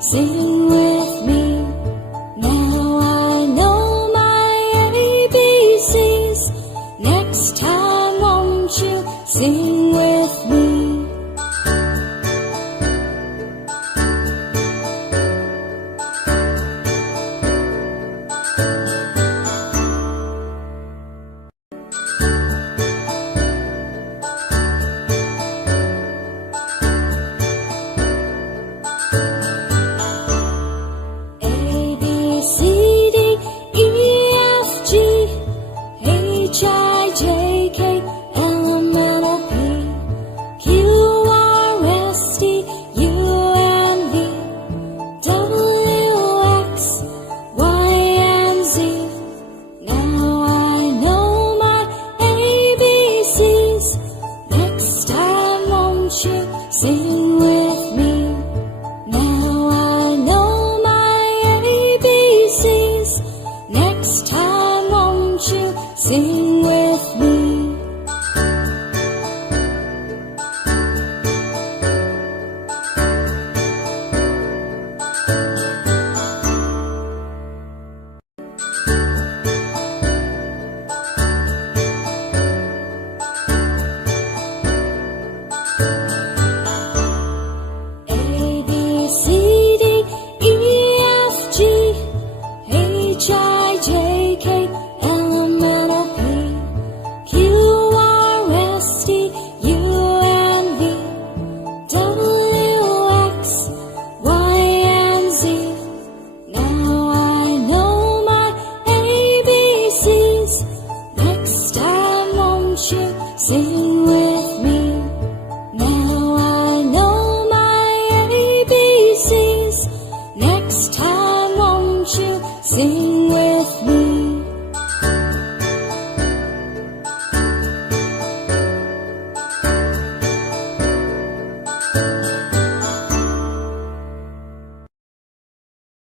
Sing with me. Now I know my ABCs. Next time won't you sing with me? Sing with me. Now I know my ABCs. Next time won't you sing with me? Sing with me. Now I know my ABCs. Next time won't you sing with me?